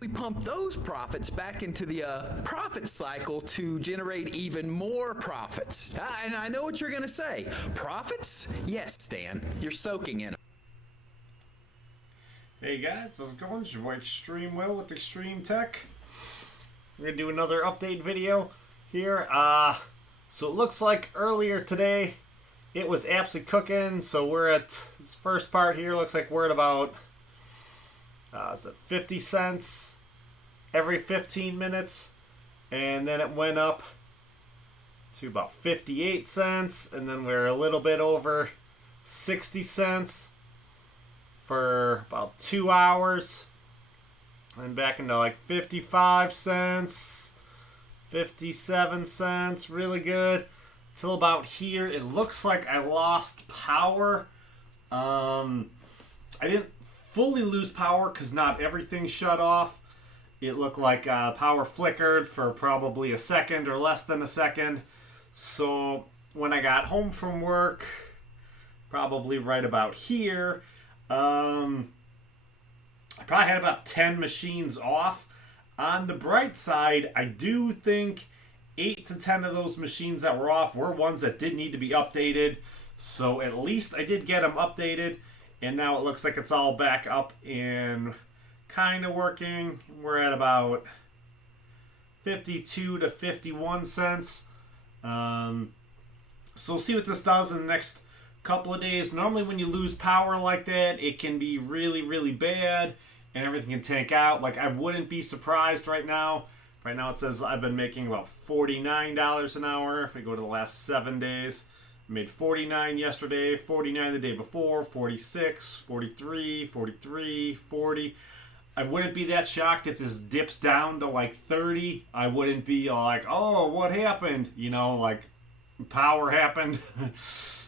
We pump those profits back into the profit cycle to generate even more profits. And I know what you're going to say. Profits? Yes, Stan. You're soaking in them. Hey guys, how's it going? It's your boy ExtrmWill with Extreme Tech. We're going to do another update video here. So it looks like earlier today it was absolutely cooking. So we're at this first part here. Looks like we're at about is it 50 cents every 15 minutes, and then it went up to about 58 cents, and then we're a little bit over 60 cents for about 2 hours, and back into like 55 cents, 57 cents, really good till about here. It looks like I lost power. I didn't fully lose power because not everything shut off. It looked like power flickered for probably a second or less than a second. So when I got home from work, probably right about here, I probably had about 10 machines off. On the bright side, I do think 8 to 10 of those machines that were off were ones that did need to be updated. So at least I did get them updated. And now it looks like it's all back up and kind of working. We're at about 52 to 51 cents. So we'll see what this does in the next couple of days. Normally when you lose power like that, it can be really, really bad and everything can tank out. Like, I wouldn't be surprised right now. Right now it says I've been making about $49 an hour. If we go to the last 7 days, made 49 yesterday, 49 the day before, 46, 43, 43, 40. I wouldn't be that shocked if this dips down to like 30. I wouldn't be like, oh, what happened? You know, like power happened.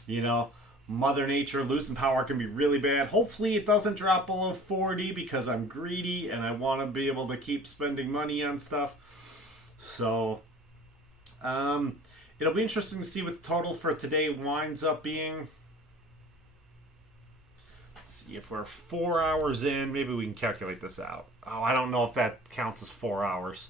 You know, Mother Nature, losing power can be really bad. Hopefully it doesn't drop below 40 because I'm greedy and I want to be able to keep spending money on stuff. So, it'll be interesting to see what the total for today winds up being. Let's see if we're 4 hours in. Maybe we can calculate this out. Oh, I don't know if that counts as 4 hours.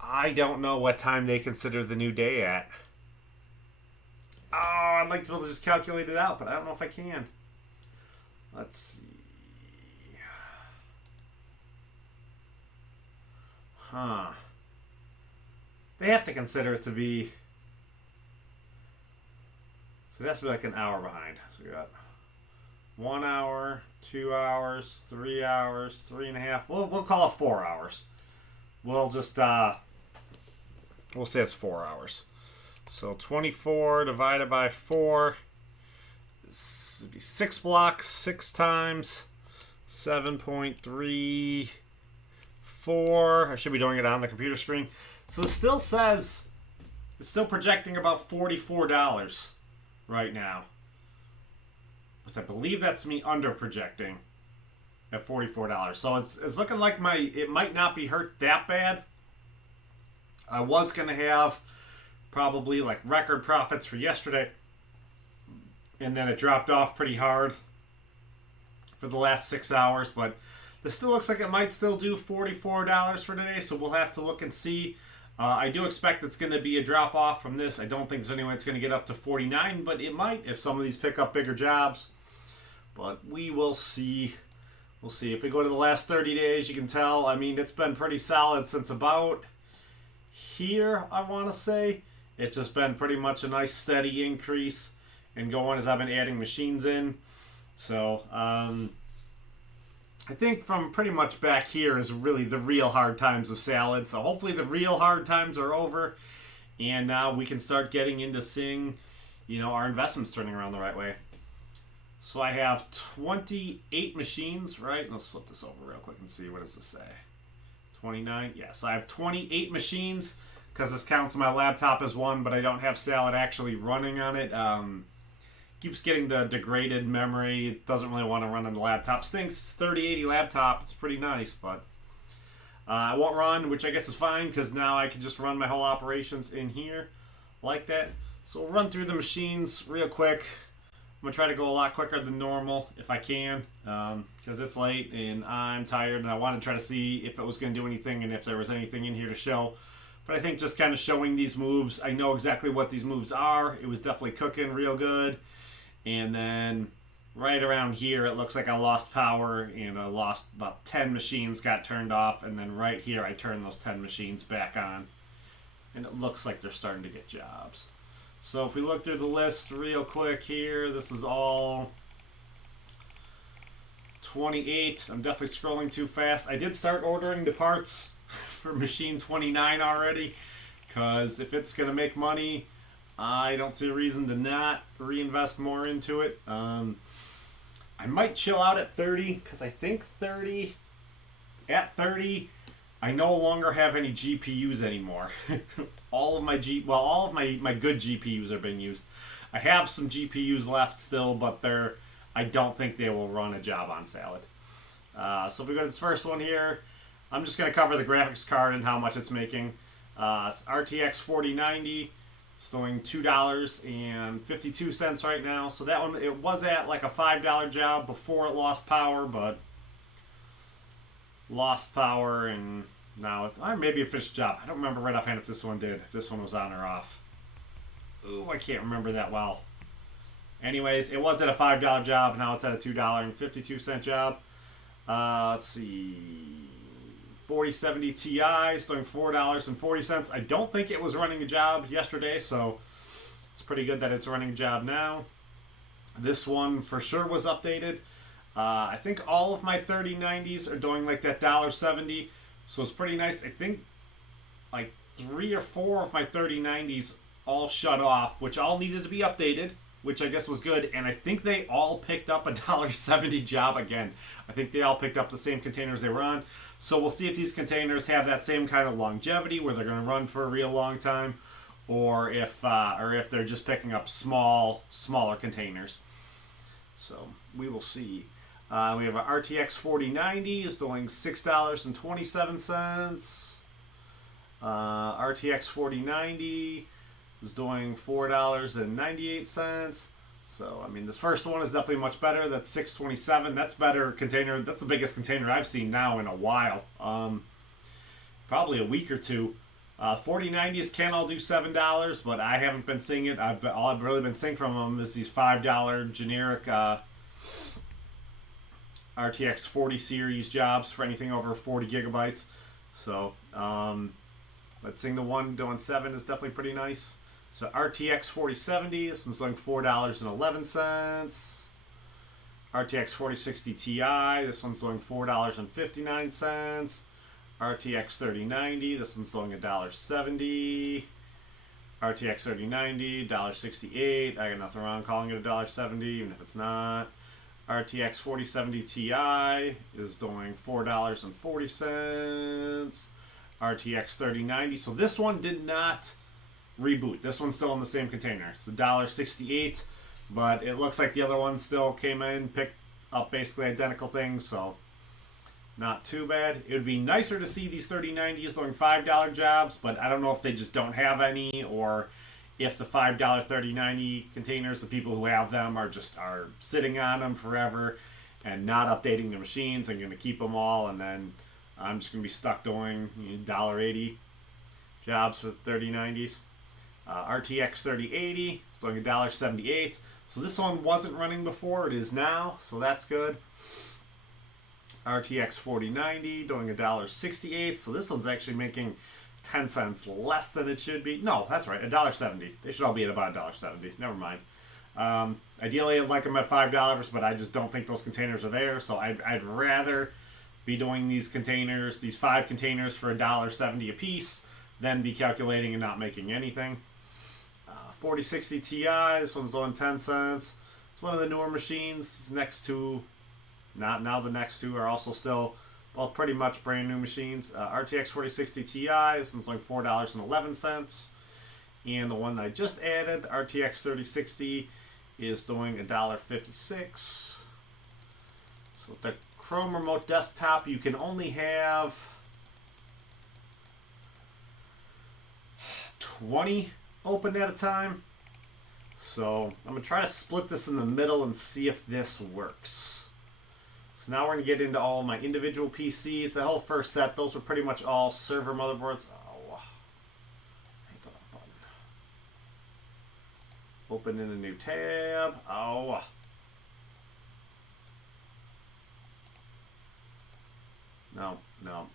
I don't know what time they consider the new day at. Oh, I'd like to be able to just calculate it out, but I don't know if I can. Let's see. Huh. They have to consider it to be... So it has to be like an hour behind. So we got 1 hour, 2 hours, 3 hours, 3.5. We'll call it 4 hours. We'll just, we'll say it's 4 hours. So 24 divided by 4. This would be 6 blocks, 6 times 7.34. I should be doing it on the computer screen. So it still says, it's still projecting about $44 right now. But I believe that's me under projecting at $44. So it's looking like it might not be hurt that bad. I was going to have probably like record profits for yesterday. And then it dropped off pretty hard for the last 6 hours. But this still looks like it might still do $44 for today. So we'll have to look and see. I do expect it's going to be a drop off from this. I don't think there's any way it's going to get up to 49. But it might if some of these pick up bigger jobs. But we will see. We'll see. If we go to the last 30 days, you can tell. I mean, it's been pretty solid since about here, I want to say. It's just been pretty much a nice steady increase and going as I've been adding machines in. So, I think from pretty much back here is really the real hard times of salad. So hopefully the real hard times are over. And now we can start getting into seeing, our investments turning around the right way. So I have 28 machines, right? Let's flip this over real quick and see. What does this say? 29? Yeah, so I have 28 machines because this counts my laptop as one, but I don't have Salad actually running on it. Keeps getting the degraded memory. It doesn't really want to run on the laptop. Stinks 3080 laptop. It's pretty nice, but I won't run, which I guess is fine because now I can just run my whole operations in here like that. So we'll run through the machines real quick. going to try to go a lot quicker than normal if I can, because it's late and I'm tired, and I want to try to see if it was going to do anything and if there was anything in here to show. But I think just kind of showing these moves, I know exactly what these moves are. It was definitely cooking real good. And then right around here, it looks like I lost power, and I lost about 10 machines got turned off. And then right here, I turned those 10 machines back on. And it looks like they're starting to get jobs. So if we look through the list real quick here, this is all 28. I'm definitely scrolling too fast. I did start ordering the parts for machine 29 already, because if it's going to make money, I don't see a reason to not reinvest more into it. I might chill out at 30, because I think at 30, I no longer have any GPUs anymore. all of my good GPUs are being used. I have some GPUs left still, but I don't think they will run a job on Salad. So if we go to this first one here, I'm just going to cover the graphics card and how much it's making. It's RTX 4090. It's doing $2.52 right now. So that one, it was at like a $5 job before it lost power, but lost power, and now or maybe a finished job. I don't remember right offhand if this one did, if this one was on or off. Ooh, I can't remember that well. Anyways, it was at a $5 job. Now it's at a $2.52 job. Let's see. 4070 Ti is doing $4.40. I don't think it was running a job yesterday, so it's pretty good that it's running a job now. This one for sure was updated. I think all of my 3090s are doing like that $1.70, so it's pretty nice. I think like 3 or 4 of my 3090s all shut off, which all needed to be updated, which I guess was good. And I think they all picked up a $1.70 job again. I think they all picked up the same containers they were on. So we'll see if these containers have that same kind of longevity where they're going to run for a real long time, or if they're just picking up smaller containers. So we will see. We have an RTX 4090 is doing $6.27. RTX 4090 is doing $4.98. So, I mean, this first one is definitely much better. That's $6.27. That's better container. That's the biggest container I've seen now in a while. Probably a week or two. 4090s can all do $7, but I haven't been seeing it. All I've really been seeing from them is these $5 generic RTX 40 series jobs for anything over 40 gigabytes. So, but seeing the one doing 7 is definitely pretty nice. So RTX 4070, this one's doing $4.11. RTX 4060 Ti, this one's doing $4.59. RTX 3090, this one's doing $1.70. RTX 3090, $1.68. I got nothing wrong calling it $1.70, even if it's not. RTX 4070 Ti is doing $4.40. RTX 3090. So this one did not reboot. This one's still in the same container. It's $1.68, but it looks like the other one still came in, picked up basically identical things, so not too bad. It would be nicer to see these 3090s doing $5 jobs, but I don't know if they just don't have any, or if the $5 3090 containers, the people who have them are sitting on them forever and not updating the machines and going to keep them all, and then I'm just going to be stuck doing $1.80 jobs for the 3090s. RTX 3080 is doing $1.78. So this one wasn't running before. It is now, so that's good. RTX 4090 doing $1.68. So this one's actually making 10 cents less than it should be. No, that's right, $1.70. They should all be at about $1.70. Never mind. Ideally, I'd like them at $5, but I just don't think those containers are there. So I'd rather be doing these containers, these 5 containers for $1.70 a piece, than be calculating and not making anything. 4060 Ti, this one's doing 10 cents. It's one of the newer machines. These next two, now the next two are also still both pretty much brand new machines. RTX 4060 Ti, this one's doing $4.11. And the one I just added, RTX 3060, is doing $1.56. So with the Chrome Remote Desktop, you can only have 20 open at a time. So I'm going to try to split this in the middle and see if this works. So now we're going to get into all my individual PCs. The whole first set, those were pretty much all server motherboards. Oh, I hit the wrong button. Open in a new tab. Oh. No, no.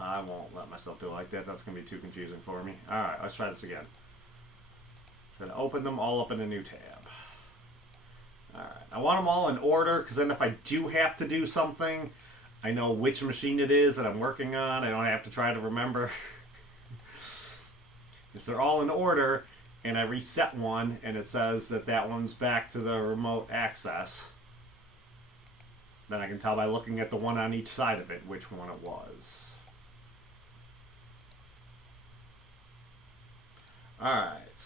I won't let myself do it like that. That's going to be too confusing for me. Alright, let's try this again. Try to open them all up in a new tab. Alright, I want them all in order, because then if I do have to do something, I know which machine it is that I'm working on. I don't have to try to remember. If they're all in order, and I reset one, and it says that that one's back to the remote access, then I can tell by looking at the one on each side of it which one it was. Alright,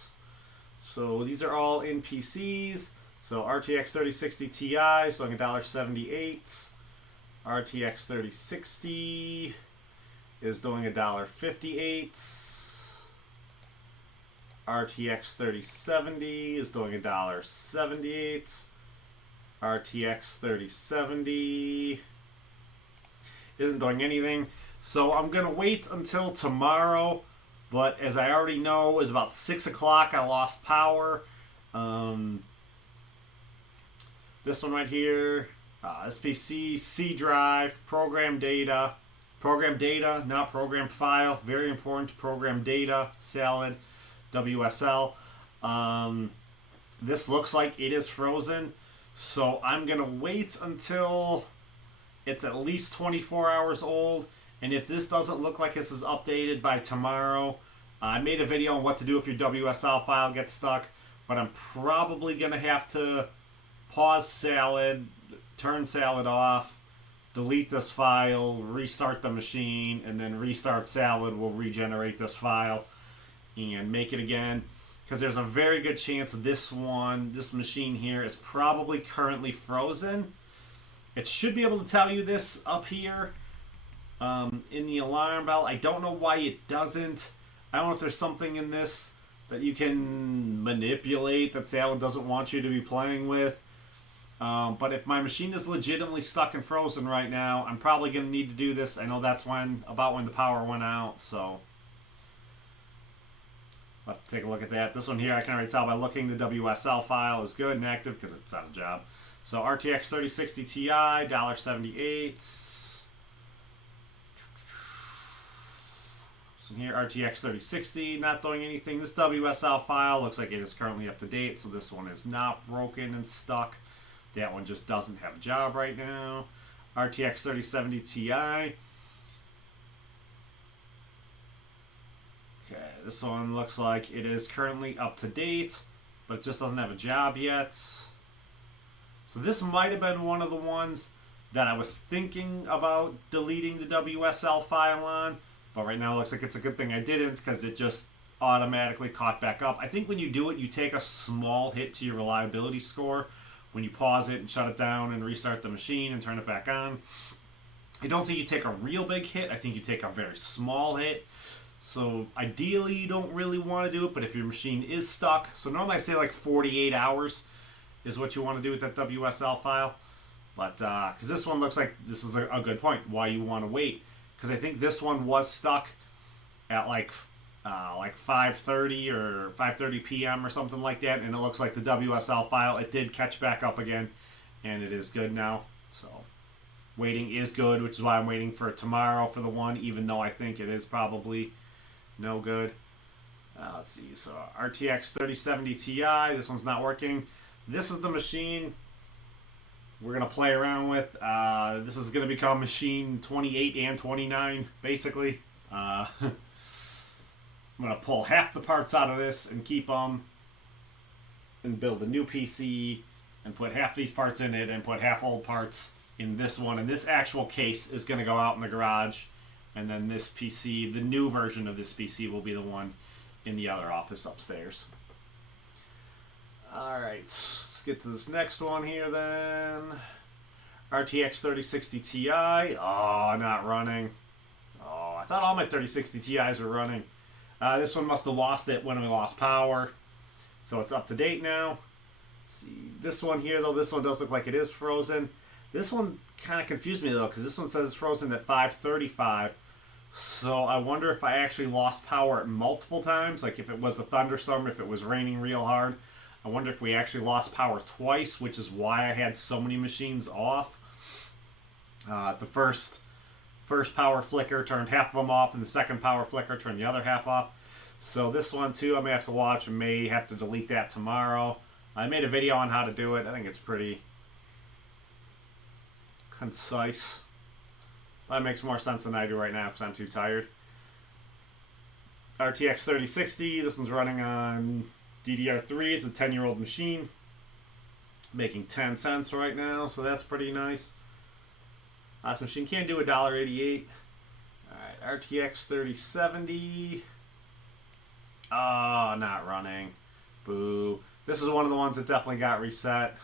so these are all in PCs. So RTX 3060 Ti is doing $1.78. RTX 3060 is doing $1.58. RTX 3070 is doing $1.78. RTX 3070 isn't doing anything. So I'm going to wait until tomorrow. But as I already know, it was about 6 o'clock. I lost power. This one right here, SPC, C drive, program data, not program file. Very important, program data, salad, WSL. This looks like it is frozen. So I'm going to wait until it's at least 24 hours old. And if this doesn't look like this is updated by tomorrow, I made a video on what to do if your WSL file gets stuck. But I'm probably going to have to pause salad, turn salad off, delete this file, restart the machine, and then restart salad will regenerate this file and make it again. Because there's a very good chance this machine here is probably currently frozen. It should be able to tell you this up here in the alarm bell. I don't know why it doesn't. I don't know if there's something in this that you can manipulate that Salad doesn't want you to be playing with. But if my machine is legitimately stuck and frozen right now, I'm probably going to need to do this. I know that's about when the power went out, so I'll have to take a look at that. This one here, I can already tell by looking, the WSL file is good and active because it's on a job. So RTX 3060 Ti, $1.78. So here, RTX 3060, not doing anything. This WSL file looks like it is currently up to date, so this one is not broken and stuck. That one just doesn't have a job right now. RTX 3070 Ti. Okay, this one looks like it is currently up to date, but it just doesn't have a job yet. So this might have been one of the ones that I was thinking about deleting the WSL file on, but right now it looks like it's a good thing I didn't because it just automatically caught back up. I think when you do it, you take a small hit to your reliability score when you pause it and shut it down and restart the machine and turn it back on. I don't think you take a real big hit. I think you take a very small hit. So ideally you don't really want to do it, but if your machine is stuck, so normally I say like 48 hours is what you want to do with that WSL file. But because this one looks like this is a good point why you want to wait, because I think this one was stuck at like 5:30 or 5:30 p.m. or something like that, and it looks like the WSL file, it did catch back up again, and it is good now. So waiting is good, which is why I'm waiting for tomorrow for the one, even though I think it is probably no good. Let's see, so RTX 3070 Ti, this one's not working. This is the machine we're going to play around with. This is going to become machine 28 and 29, basically. I'm going to pull half the parts out of this and keep them and build a new PC and put half these parts in it and put half old parts in this one. And this actual case is going to go out in the garage. And then this PC, the new version of this PC, will be the one in the other office upstairs. Alright, let's get to this next one here then. RTX 3060 Ti. Oh, not running. Oh, I thought all my 3060 Ti's were running. This one must have lost it when we lost power. So it's up to date now. See, this one here, though, this one does look like it is frozen. This one kind of confused me, though, because this one says it's frozen at 5:35. So I wonder if I actually lost power multiple times, like if it was a thunderstorm, if it was raining real hard. I wonder if we actually lost power twice, which is why I had so many machines off. The first power flicker turned half of them off, and the second power flicker turned the other half off. So this one, too, I may have to watch. I may have to delete that tomorrow. I made a video on how to do it. I think it's pretty concise. That makes more sense than I do right now because I'm too tired. RTX 3060. This one's running on DDR3. It's a 10-year-old machine. Making 10 cents right now, so that's pretty nice. This machine can do $1.88. Alright, RTX 3070. Oh, not running. Boo. This is one of the ones that definitely got reset.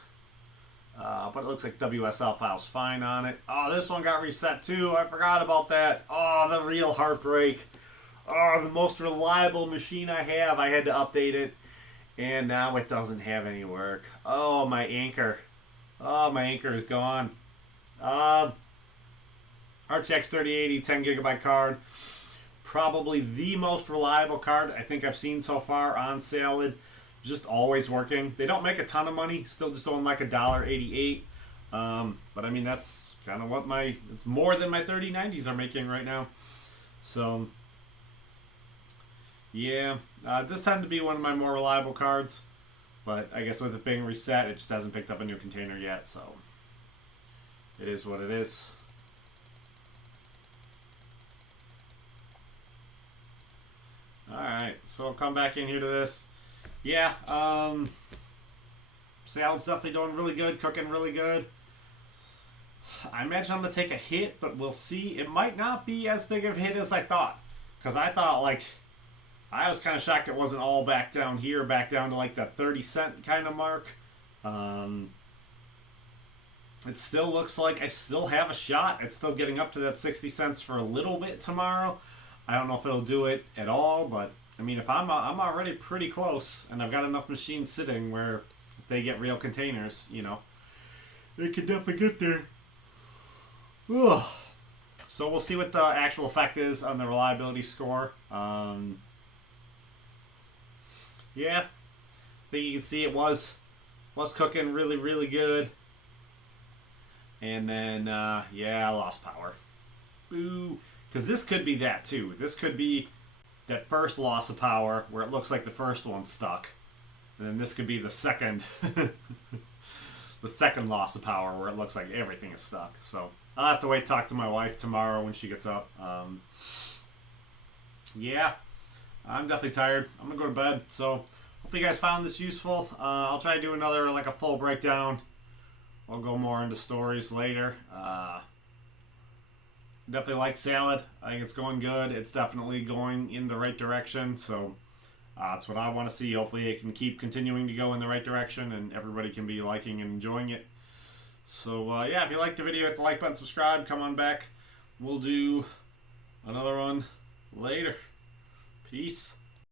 But it looks like WSL file's fine on it. Oh, this one got reset too. I forgot about that. Oh, the real heartbreak. Oh, the most reliable machine I have. I had to update it. And now it doesn't have any work. Oh, my anchor. Oh, my anchor is gone. RTX 3080, 10 gigabyte card. Probably the most reliable card I think I've seen so far on Salad. Just always working. They don't make a ton of money. Still just doing like $1.88. But I mean, that's kind of what it's more than my 3090s are making right now. So, yeah. This tends to be one of my more reliable cards. But I guess with it being reset, it just hasn't picked up a new container yet. So, it is what it is. Alright, so I'll come back in here to this. Yeah, Salad's definitely doing really good, cooking really good. I imagine I'm going to take a hit, but we'll see. It might not be as big of a hit as I thought. Because I thought, like, I was kind of shocked it wasn't all back down here, back down to, like, the 30-cent kind of mark. It still looks like I still have a shot at still getting up to that 60 cents for a little bit tomorrow. I don't know if it'll do it at all, but I mean, if I'm already pretty close, and I've got enough machines sitting where if they get real containers, you know, they could definitely get there. Ugh. So we'll see what the actual effect is on the reliability score. Yeah, I think you can see it was cooking really, really good. And then, yeah, I lost power. Boo. Because this could be that, too. This could be that first loss of power where it looks like the first one's stuck. And then this could be the second the second loss of power where it looks like everything is stuck. So I'll have to wait, talk to my wife tomorrow when she gets up. Yeah, I'm definitely tired. I'm going to go to bed. So hopefully you guys found this useful. I'll try to do another, like a full breakdown. I'll go more into stories later. Definitely like Salad. I think it's going good. It's definitely going in the right direction. So that's what I want to see. Hopefully it can keep continuing to go in the right direction and everybody can be liking and enjoying it. So yeah, if you liked the video, hit the like button, subscribe, come on back. We'll do another one later. Peace.